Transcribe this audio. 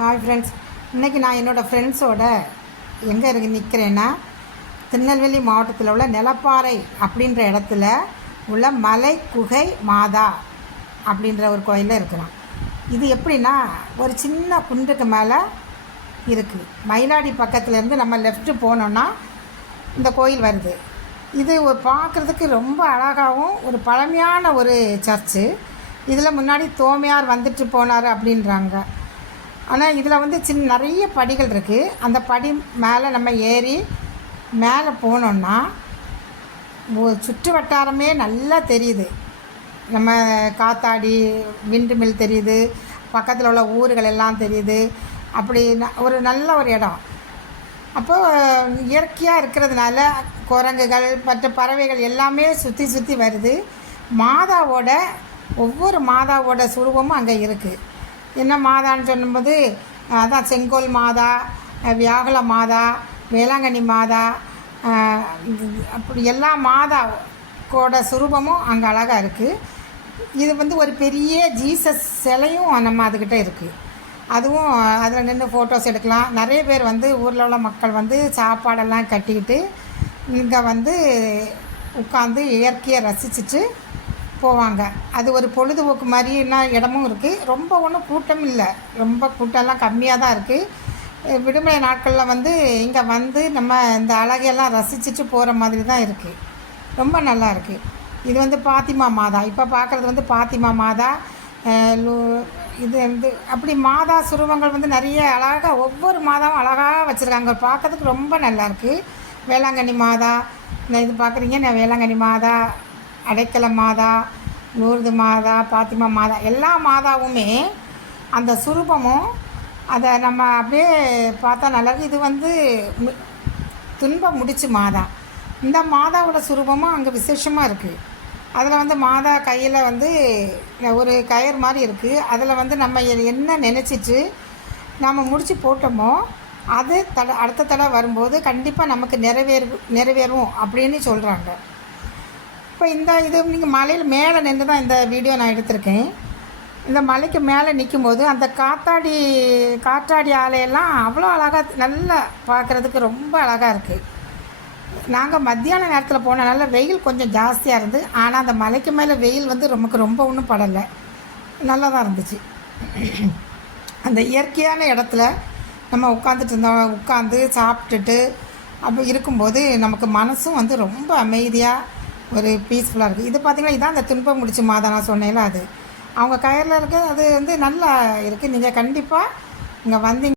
Hi friends, இன்றைக்கி நான் என்னோடய ஃப்ரெண்ட்ஸோட எங்கே நிற்கிறேன்னா திருநெல்வேலி மாவட்டத்தில் உள்ள நிலப்பாறை அப்படின்ற இடத்துல உள்ள மலை குகை மாதா அப்படின்ற ஒரு கோயிலில் இருக்கிறோம். இது எப்படின்னா ஒரு சின்ன குன்றுக்கு மேலே இருக்குது. மயிலாடி பக்கத்துலேருந்து நம்ம லெஃப்ட்டு போனோன்னா இந்த கோயில் வருது. இது பார்க்குறதுக்கு ரொம்ப அழகாகவும் ஒரு பழமையான ஒரு சர்ச்சு. இதில் முன்னாடி தோமையார் வந்துட்டு போனார் அப்படின்றாங்க. ஆனால் இதில் நிறைய படிகள் இருக்குது. அந்த படி மேலே நம்ம ஏறி மேலே போனோன்னா சுற்று வட்டாரமே நல்லா தெரியுது. நம்ம காத்தாடி விண்டு மில் தெரியுது, பக்கத்தில் உள்ள ஊர்கள் எல்லாம் தெரியுது. அப்படி ஒரு நல்ல ஒரு இடம். அப்போது இயற்கையாக இருக்கிறதுனால குரங்குகள் மற்ற பறவைகள் எல்லாமே சுற்றி சுற்றி வருது. மாதாவோட ஒவ்வொரு மாதாவோட சுரூபமும் அங்கே இருக்குது. என்ன மாதான்னு சொல்லும்போது அதான் செங்கோல் மாதா, வியாகுல மாதா, வேளாங்கண்ணி மாதா, அப்படி எல்லா மாதாவோட சுரூபமும் அங்கே அழகாக இருக்குது. இது ஒரு பெரிய ஜீசஸ் சிலையும் நம்ம அதுக்கிட்ட இருக்குது. அதுவும் அதில் நின்று ஃபோட்டோஸ் எடுக்கலாம். நிறைய பேர் ஊரில் உள்ள மக்கள் சாப்பாடெல்லாம் கட்டிக்கிட்டு இங்கே உட்காந்து இயற்கையை ரசிச்சுட்டு போவாங்க. அது ஒரு பொழுதுபோக்கு மாதிரினா இடமும் இருக்குது. ரொம்ப ஒன்றும் கூட்டம் இல்லை, ரொம்ப கூட்டம்லாம் கம்மியாக தான் இருக்குது. விடுமுறை நாட்களில் இங்கே நம்ம இந்த அழகையெல்லாம் ரசிச்சுட்டு போகிற மாதிரி தான் இருக்குது. ரொம்ப நல்லா இருக்குது. இது பாத்திமா மாதா. இப்போ பார்க்குறது பாத்திமா மாதா. இது அப்படி மாதா சுரூபங்கள் நிறைய அழகாக ஒவ்வொரு மாதாவும் அழகாக வச்சுருக்காங்க. பார்க்கறதுக்கு ரொம்ப நல்லாயிருக்கு. வேளாங்கண்ணி மாதா இது பார்க்குறீங்க. நான் வேளாங்கண்ணி மாதா, அடைக்கல மாதா, லூர்து மாதா, பாத்திமா மாதா, எல்லா மாதாவுமே அந்த சுரூபமும் அதை நம்ம அப்படியே பார்த்தா நல்லாயிருக்கு. இது துன்பம் முடிச்சு மாதா. இந்த மாதாவோட சுரூபமும் அங்கே விசேஷமாக இருக்குது. அதில் மாதா கையில் ஒரு கயிறு மாதிரி இருக்குது. அதில் நம்ம என்ன நினச்சிட்டு நம்ம முடிச்சு போட்டோமோ அது அடுத்த தடவை வரும்போது கண்டிப்பாக நமக்கு நிறைவேறும் அப்படின்னு சொல்கிறாங்க. இப்போ இது நீங்கள் மலையில் மேலே நின்று தான் இந்த வீடியோ நான் எடுத்திருக்கேன். இந்த மலைக்கு மேலே நிற்கும்போது அந்த காற்றாடி ஆலையெல்லாம் அவ்வளோ அழகாக நல்லா பார்க்குறதுக்கு ரொம்ப அழகாக இருக்குது. நாங்கள் மத்தியான நேரத்தில் போனனால வெயில் கொஞ்சம் ஜாஸ்தியாக இருந்து, ஆனால் அந்த மலைக்கு மேலே வெயில் நமக்கு ரொம்ப ஒன்றும் படலை, நல்லா தான் இருந்துச்சு. அந்த இயற்கையான இடத்துல நம்ம உட்காந்துட்டு இருந்தோம். உட்காந்து சாப்பிட்டுட்டு அப்போ இருக்கும்போது நமக்கு மனசும் ரொம்ப அமைதியாக ஒரு பீஸ்ஃபுல்லாக இருக்குது. இது பார்த்திங்கன்னா இதான் அந்த துன்பம் முடிச்சு மாதா நான் சொன்னேன்ல, அது அவங்க கயிறில் இருக்குது. அது நல்லா இருக்குது. நீங்கள் கண்டிப்பாக இங்கே வந்தீங்க